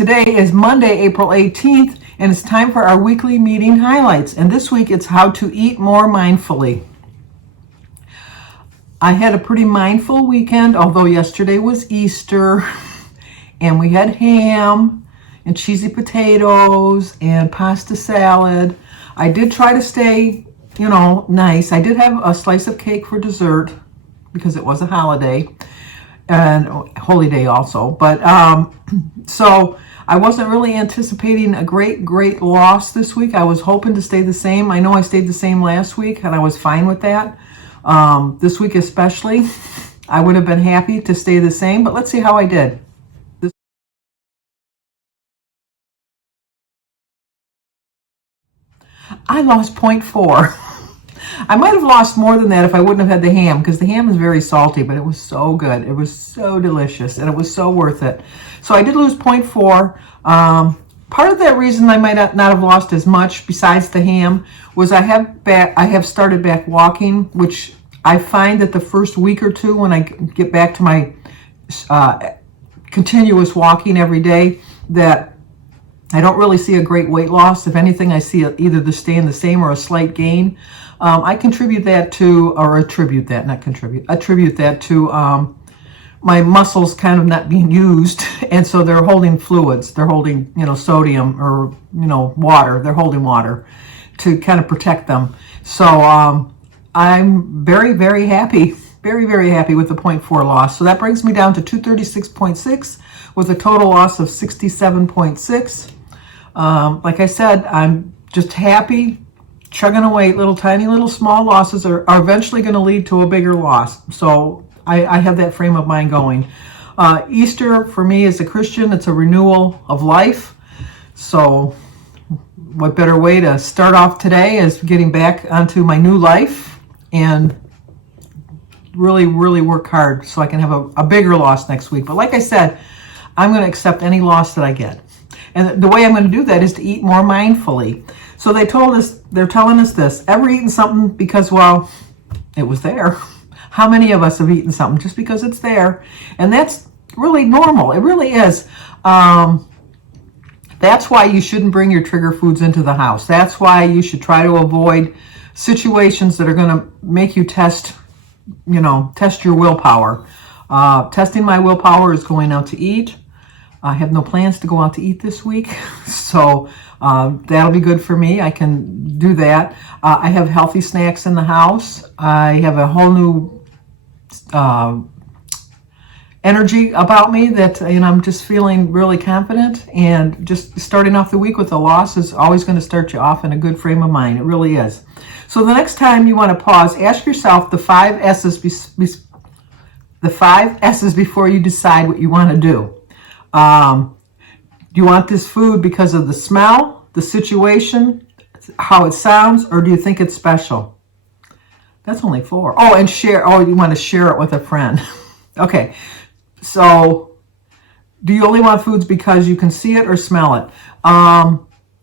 Today is Monday, April 18th, and it's time for our weekly meeting highlights. And this week it's how to eat more mindfully. I had a pretty mindful weekend, although yesterday was Easter, and we had ham and cheesy potatoes and pasta salad. I did try to stay, nice. I did have a slice of cake for dessert because it was a holiday and holy day also. But so I wasn't really anticipating a great loss this week. I was hoping to stay the same. I know I stayed the same last week, and I was fine with that. This week especially, I would have been happy to stay the same, but let's see how I did. I lost 0.4. I might have lost more than that if I wouldn't have had the ham, because the ham is very salty, but it was so good. It was so delicious, and it was so worth it. So I did lose 0.4. Part of that reason I might not have lost as much, besides the ham, was I have started back walking, which I find that the first week or two when I get back to my continuous walking every day, that I don't really see a great weight loss. If anything, I see either the staying the same or a slight gain. I attribute that to my muscles kind of not being used, and so they're holding fluids. They're holding, sodium or, water. They're holding water to kind of protect them. So I'm very happy, very happy with the 0.4 loss. So that brings me down to 236.6 with a total loss of 67.6. Like I said, I'm just happy, chugging away. Tiny little small losses are eventually going to lead to a bigger loss. So I have that frame of mind going. Easter for me as a Christian, it's a renewal of life. So what better way to start off today is getting back onto my new life and really work hard so I can have a bigger loss next week. But like I said, I'm going to accept any loss that I get. And the way I'm going to do that is to eat more mindfully. So they're telling us this: ever eaten something because, well, it was there? How many of us have eaten something just because it's there? And that's really normal. It really is. That's why you shouldn't bring your trigger foods into the house. That's why you should try to avoid situations that are going to make you test your willpower. Testing my willpower is going out to eat. I have no plans to go out to eat this week, so that'll be good for me. I can do that. I have healthy snacks in the house. I have a whole new energy about me that I'm just feeling really confident, and just starting off the week with a loss is always going to start you off in a good frame of mind. It really is. So the next time you want to pause, ask yourself the 5 S's before you decide what you want to do. Do you want this food because of the smell, the situation, how it sounds, or do you think it's special? That's only 4. Oh, and share. Oh, you want to share it with a friend. Okay. So do you only want foods because you can see it or smell it?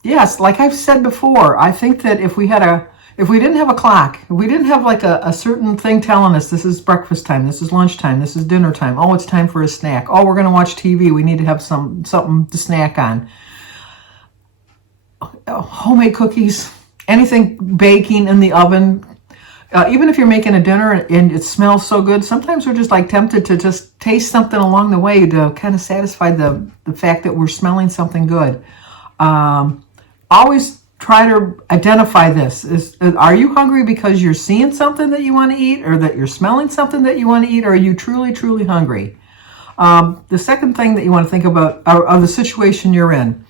Yes, like I've said before, I think that if we didn't have a clock, if we didn't have like a certain thing telling us this is breakfast time, this is lunchtime, this is dinner time, oh, it's time for a snack, oh, we're going to watch TV, we need to have something to snack on. Homemade cookies, anything baking in the oven, even if you're making a dinner and it smells so good, sometimes we're just like tempted to just taste something along the way to kind of satisfy the fact that we're smelling something good. Always try to identify this. Are you hungry because you're seeing something that you want to eat, or that you're smelling something that you want to eat, or are you truly hungry? The second thing that you want to think about are the situation you're in.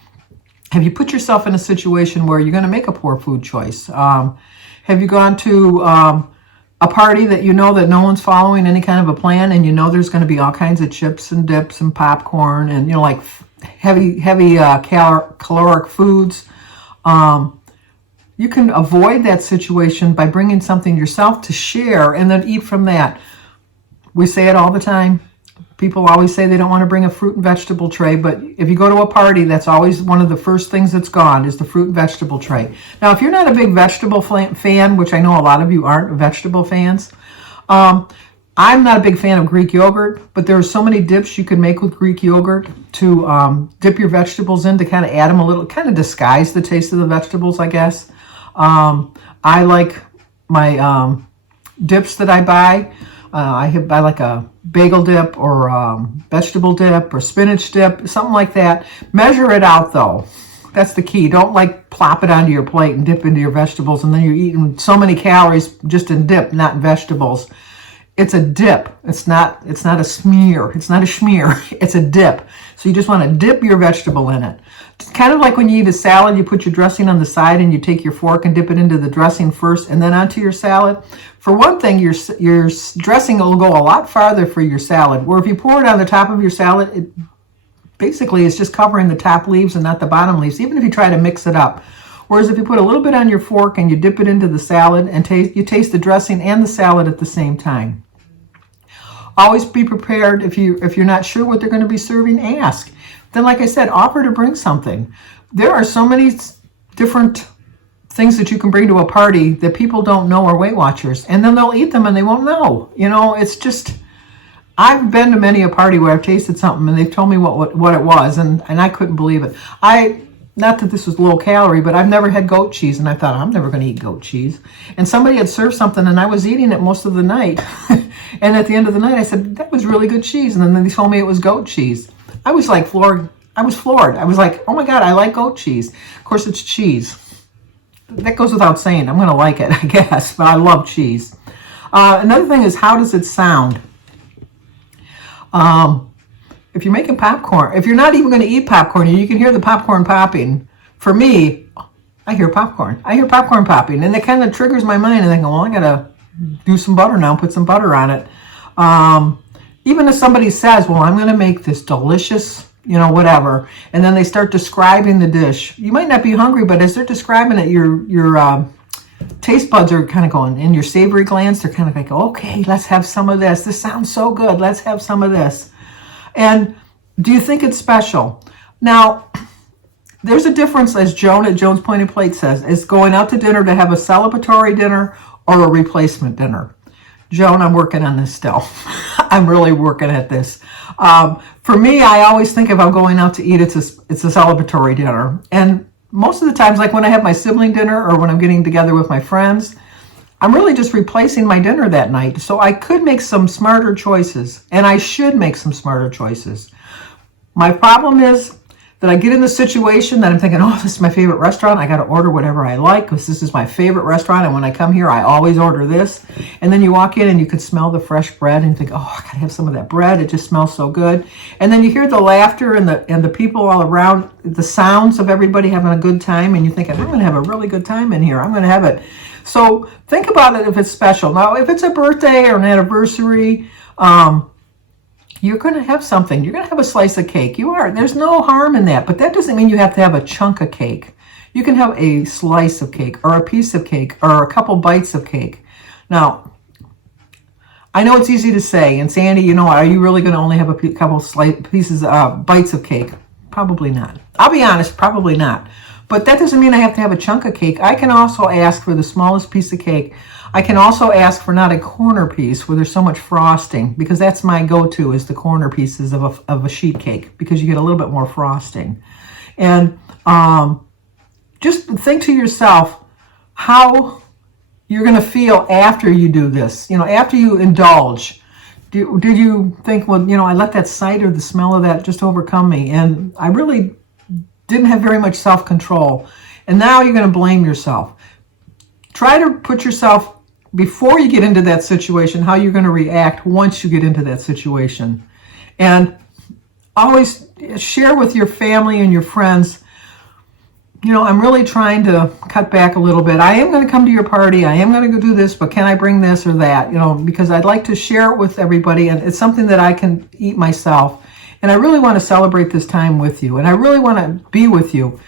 Have you put yourself in a situation where you're going to make a poor food choice? Have you gone to a party that that no one's following any kind of a plan, and there's going to be all kinds of chips and dips and popcorn and like heavy caloric foods? You can avoid that situation by bringing something yourself to share and then eat from that. We say it all the time. People always say they don't want to bring a fruit and vegetable tray, but if you go to a party, that's always one of the first things that's gone is the fruit and vegetable tray. Now, if you're not a big vegetable fan, which I know a lot of you aren't vegetable fans, I'm not a big fan of Greek yogurt, but there are so many dips you can make with Greek yogurt to dip your vegetables in to kind of add them a little, kind of disguise the taste of the vegetables, I guess. I like my dips that I buy. I buy like a bagel dip or vegetable dip or spinach dip, something like that. Measure it out though. That's the key. Don't like plop it onto your plate and dip into your vegetables and then you're eating so many calories just in dip, not in vegetables. It's a dip. It's not a smear. It's not a schmear. It's a dip. So you just want to dip your vegetable in it. It's kind of like when you eat a salad, you put your dressing on the side and you take your fork and dip it into the dressing first and then onto your salad. For one thing, your dressing will go a lot farther for your salad, where if you pour it on the top of your salad, it basically is just covering the top leaves and not the bottom leaves, even if you try to mix it up. Whereas if you put a little bit on your fork and you dip it into the salad and you taste the dressing and the salad at the same time. Always be prepared. If you're not sure what they're going to be serving, ask. Then, like I said, offer to bring something. There are so many different things that you can bring to a party that people don't know are Weight Watchers. And then they'll eat them and they won't know. You know, it's just, I've been to many a party where I've tasted something and they've told me what it was, and I couldn't believe it. Not that this was low calorie, but I've never had goat cheese, and I thought, I'm never going to eat goat cheese. And somebody had served something, and I was eating it most of the night. And at the end of the night, I said, that was really good cheese. And then they told me it was goat cheese. I was like floored. I was floored. I was like, oh my God, I like goat cheese. Of course, it's cheese. That goes without saying. I'm going to like it, I guess, but I love cheese. Another thing is, how does it sound? If you're making popcorn, if you're not even going to eat popcorn, you can hear the popcorn popping. For me, I hear popcorn. I hear popcorn popping, and it kind of triggers my mind. And I go, well, I got to do some butter now, put some butter on it. Even if somebody says, well, I'm going to make this delicious, whatever, and then they start describing the dish, you might not be hungry, but as they're describing it, your taste buds are kind of going, and your savory glands, they're kind of like, okay, let's have some of this. This sounds so good. Let's have some of this. And do you think it's special? Now, there's a difference, as Joan at Joan's Pointed Plate says, is going out to dinner to have a celebratory dinner or a replacement dinner. Joan, I'm working on this still. I'm really working at this. For me, I always think if I'm going out to eat, it's a celebratory dinner. And most of the times, like when I have my sibling dinner or when I'm getting together with my friends, I'm really just replacing my dinner that night. So I could make some smarter choices, and I should make some smarter choices. My problem is that I get in the situation that I'm thinking, oh, this is my favorite restaurant. I got to order whatever I like because this is my favorite restaurant. And when I come here, I always order this. And then you walk in and you can smell the fresh bread and think, oh, I got to have some of that bread. It just smells so good. And then you hear the laughter and the people all around, the sounds of everybody having a good time. And you're thinking, I'm going to have a really good time in here. I'm going to have it. So think about it if it's special. Now, if it's a birthday or an anniversary, you're going to have something. You're going to have a slice of cake. You are. There's no harm in that. But that doesn't mean you have to have a chunk of cake. You can have a slice of cake or a piece of cake or a couple bites of cake. Now, I know it's easy to say. And Sandy, are you really going to only have a couple bites of cake? Probably not. I'll be honest, probably not. But that doesn't mean I have to have a chunk of cake. I can also ask for the smallest piece of cake. I can also ask for not a corner piece where there's so much frosting, because that's my go-to, is the corner pieces of a sheet cake, because you get a little bit more frosting. And just think to yourself how you're going to feel after you do this. After you indulge. Did you think, well, I let that sight or the smell of that just overcome me, and I really didn't have very much self-control, and now you're going to blame yourself. Try to put yourself, before you get into that situation, how you're going to react once you get into that situation. And always share with your family and your friends, I'm really trying to cut back a little bit. I am going to come to your party. I am going to go do this, but can I bring this or that? Because I'd like to share it with everybody, and it's something that I can eat myself. And I really want to celebrate this time with you. And I really want to be with you.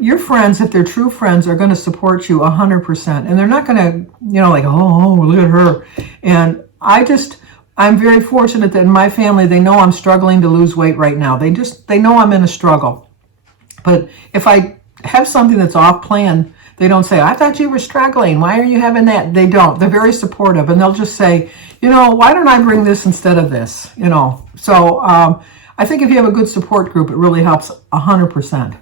Your friends, if they're true friends, are going to support you 100%. And they're not going to, like, oh, look at her. And I'm very fortunate that in my family, they know I'm struggling to lose weight right now. They know I'm in a struggle. But if I have something that's off plan, they don't say, I thought you were struggling. Why are you having that? They don't. They're very supportive, and they'll just say, why don't I bring this instead of this? So I think if you have a good support group, it really helps 100%.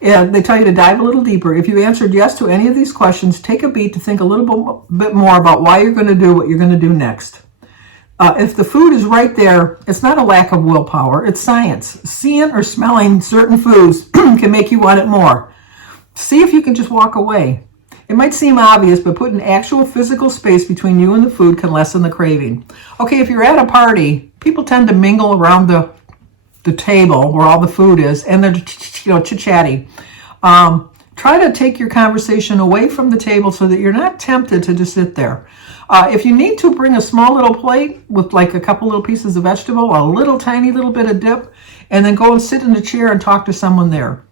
And they tell you to dive a little deeper. If you answered yes to any of these questions, take a beat to think a little bit more about why you're going to do what you're going to do next. If the food is right there, it's not a lack of willpower, it's science. Seeing or smelling certain foods can make you want it more. See if you can just walk away. It might seem obvious, but putting actual physical space between you and the food can lessen the craving. Okay, if you're at a party, people tend to mingle around the table where all the food is, and they're chit-chatty. Try to take your conversation away from the table so that you're not tempted to just sit there. If you need to, bring a small little plate with like a couple little pieces of vegetable, a little tiny little bit of dip, and then go and sit in a chair and talk to someone there.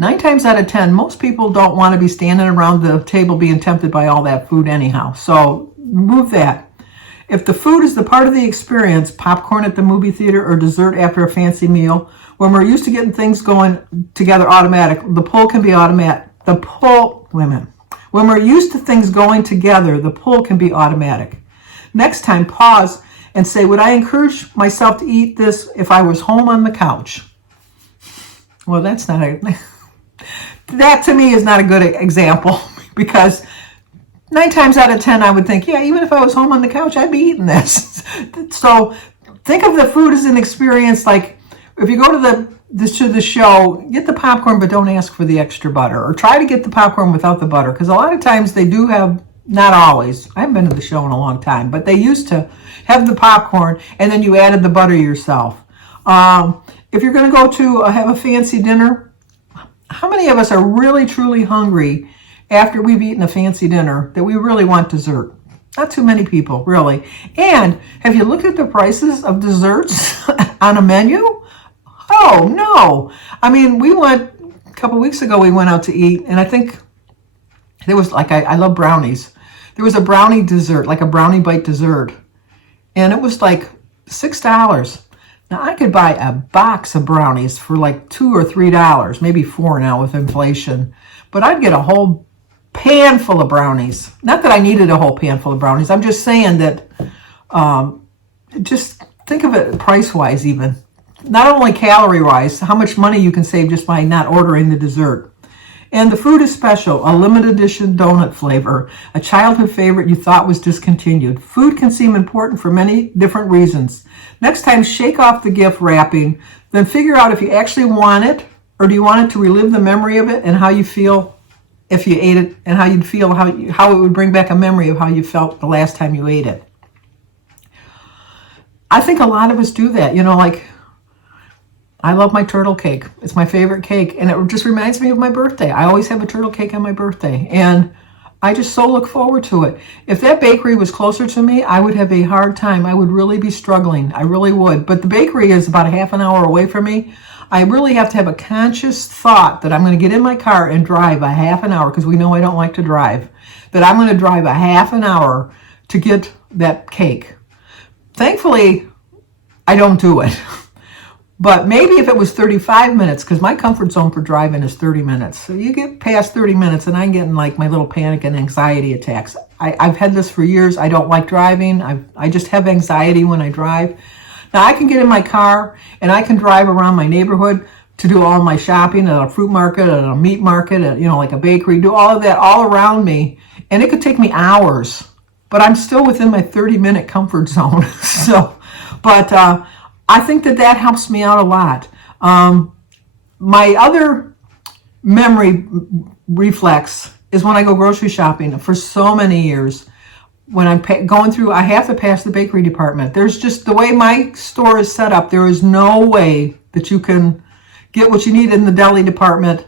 9 times out of 10, most people don't want to be standing around the table being tempted by all that food anyhow. So move that. If the food is the part of the experience, popcorn at the movie theater or dessert after a fancy meal, when we're used to getting things going together automatic, the pull can be automatic. When we're used to things going together, the pull can be automatic. Next time, pause and say, would I encourage myself to eat this if I was home on the couch? Well, that to me is not a good example, because 9 times out of 10, I would think, yeah, even if I was home on the couch, I'd be eating this. So think of the food as an experience. Like if you go to the show, get the popcorn, but don't ask for the extra butter, or try to get the popcorn without the butter, because a lot of times they do have, not always, I haven't been to the show in a long time, but they used to have the popcorn and then you added the butter yourself. If you're going to go to have a fancy dinner, how many of us are really truly hungry after we've eaten a fancy dinner that we really want dessert? Not too many people, really. And have you looked at the prices of desserts on a menu? Oh, no. I mean, a couple weeks ago, we went out to eat, and I think there was I love brownies. There was a brownie dessert, like a brownie bite dessert, and it was like $6. Now, I could buy a box of brownies for like $2 or $3, maybe $4 now with inflation, but I'd get a whole pan full of brownies. Not that I needed a whole pan full of brownies. I'm just saying that just think of it price-wise even. Not only calorie-wise, how much money you can save just by not ordering the dessert. And the food is special, a limited edition donut flavor, a childhood favorite you thought was discontinued. Food can seem important for many different reasons. Next time, shake off the gift wrapping, then figure out if you actually want it, or do you want it to relive the memory of it and how you feel if you ate it, and how you'd feel, how it would bring back a memory of how you felt the last time you ate it. I think a lot of us do that. I love my turtle cake. It's my favorite cake, and it just reminds me of my birthday. I always have a turtle cake on my birthday, and I just so look forward to it. If that bakery was closer to me, I would have a hard time. I would really be struggling. I really would. But the bakery is about a half an hour away from me. I really have to have a conscious thought that I'm going to get in my car and drive a half an hour, because we know I don't like to drive, that I'm going to drive a half an hour to get that cake. Thankfully, I don't do it. But maybe if it was 35 minutes, because my comfort zone for driving is 30 minutes. So you get past 30 minutes and I'm getting like my little panic and anxiety attacks. I've had this for years. I don't like driving. I just have anxiety when I drive. Now I can get in my car and I can drive around my neighborhood to do all my shopping at a fruit market, at a meat market, at, like a bakery, do all of that all around me. And it could take me hours, but I'm still within my 30-minute comfort zone. But I think that helps me out a lot. My other memory reflex is when I go grocery shopping. For so many years, when I'm going through, I have to pass the bakery department. There's just, the way my store is set up, there is no way that you can get what you need in the deli department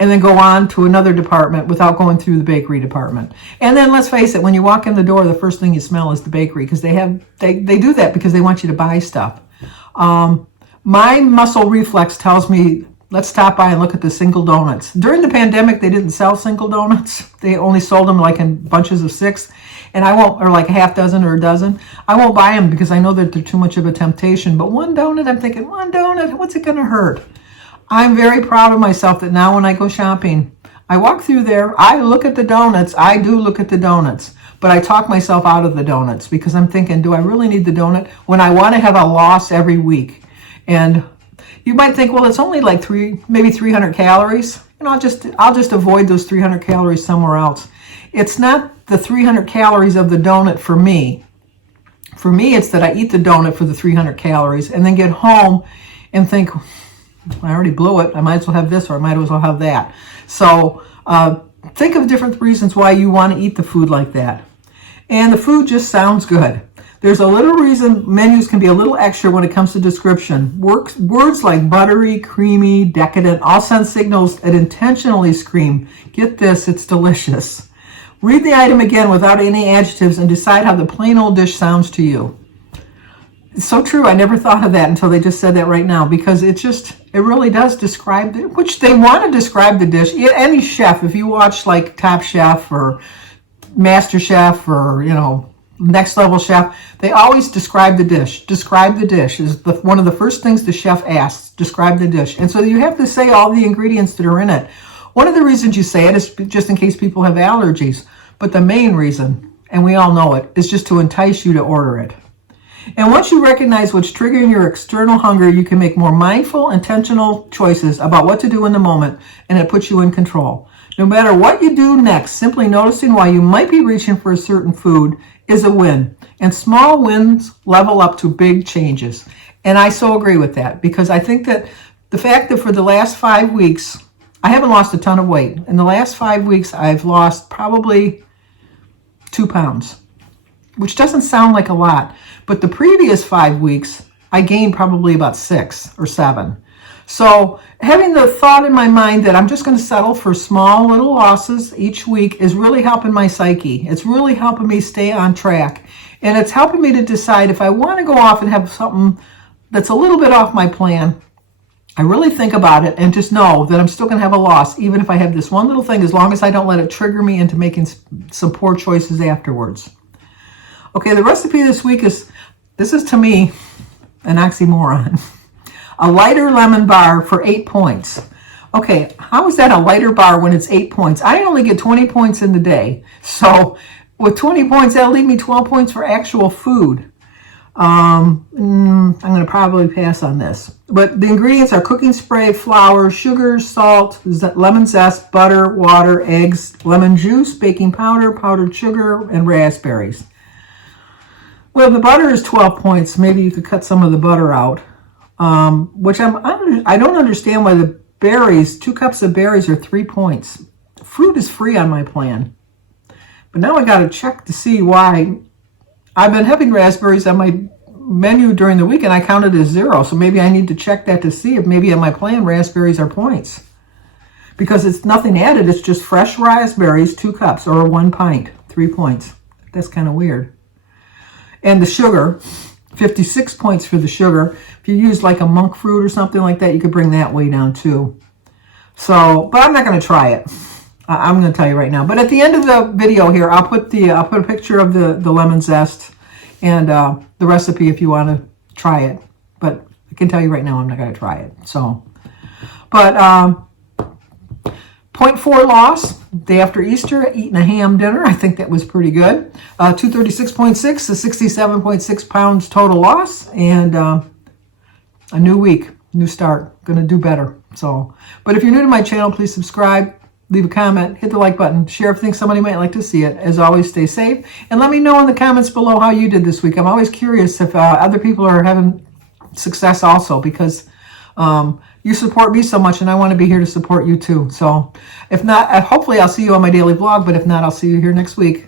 and then go on to another department without going through the bakery department. And then let's face it, when you walk in the door, the first thing you smell is the bakery, because they do that because they want you to buy stuff. My muscle reflex tells me, let's stop by and look at the single donuts. During the pandemic, they didn't sell single donuts. They only sold them like in bunches of 6, and I won't, or like a half dozen or a dozen. I won't buy them because I know that they're too much of a temptation. But one donut, I'm thinking, one donut, what's it going to hurt? I'm very proud of myself that now when I go shopping, I walk through there, I look at the donuts, I do look at the donuts, but I talk myself out of the donuts because I'm thinking, do I really need the donut when I want to have a loss every week? And you might think, well, it's only like maybe 300 calories. I'll just avoid those 300 calories somewhere else. It's not the 300 calories of the donut for me. For me, it's that I eat the donut for the 300 calories and then get home and think, I already blew it. I might as well have this or I might as well have that. So think of different reasons why you want to eat the food like that. And the food just sounds good. There's a little reason menus can be a little extra when it comes to description. Words like buttery, creamy, decadent all send signals that intentionally scream, get this, it's delicious. Read the item again without any adjectives and decide how the plain old dish sounds to you. It's so true. I never thought of that until they just said that right now, because it really does describe, which they want to describe the dish. Any chef, if you watch like Top Chef or Master Chef or, Next Level Chef, they always describe the dish. Describe the dish is one of the first things the chef asks, describe the dish. And so you have to say all the ingredients that are in it. One of the reasons you say it is just in case people have allergies. But the main reason, and we all know it, is just to entice you to order it. And once you recognize what's triggering your external hunger, you can make more mindful, intentional choices about what to do in the moment, and it puts you in control. No matter what you do next, simply noticing why you might be reaching for a certain food is a win. And small wins level up to big changes. And I so agree with that, because I think that the fact that for the last 5 weeks, I haven't lost a ton of weight. In the last 5 weeks, I've lost probably 2 pounds, which doesn't sound like a lot. But the previous 5 weeks, I gained probably about 6 or 7. So having the thought in my mind that I'm just going to settle for small little losses each week is really helping my psyche. It's really helping me stay on track. And it's helping me to decide if I want to go off and have something that's a little bit off my plan. I really think about it and just know that I'm still going to have a loss, even if I have this one little thing, as long as I don't let it trigger me into making some poor choices afterwards. Okay, the recipe this week this is to me an oxymoron. A lighter lemon bar for 8 points. Okay, how is that a lighter bar when it's 8 points? I only get 20 points in the day. So with 20 points, that'll leave me 12 points for actual food. I'm going to probably pass on this. But the ingredients are cooking spray, flour, sugar, salt, lemon zest, butter, water, eggs, lemon juice, baking powder, powdered sugar, and raspberries. Well, the butter is 12 points. Maybe you could cut some of the butter out. Which I don't understand why the berries, 2 cups of berries are 3 points. Fruit is free on my plan. But now I got to check to see why. I've been having raspberries on my menu during the week and I counted as 0. So maybe I need to check that to see if maybe on my plan raspberries are points. Because it's nothing added, it's just fresh raspberries, 2 cups or 1 pint, 3 points. That's kind of weird. And the sugar, 56 points for the sugar. If you use like a monk fruit or something like that, you could bring that way down too. So, but I'm not going to try it. I'm going to tell you right now. But at the end of the video here, I'll put a picture of the lemon zest and the recipe if you want to try it. But I can tell you right now, I'm not going to try it. So, but 0.4 loss day after Easter, eating a ham dinner. I think that was pretty good. 236.6 to 67.6 pounds total loss, and a new week, new start. Going to do better. So, but if you're new to my channel, please subscribe, leave a comment, hit the like button, share if you think somebody might like to see it. As always, stay safe, and let me know in the comments below how you did this week. I'm always curious if other people are having success also, because you support me so much, and I want to be here to support you too. So if not, hopefully I'll see you on my daily vlog, but if not, I'll see you here next week.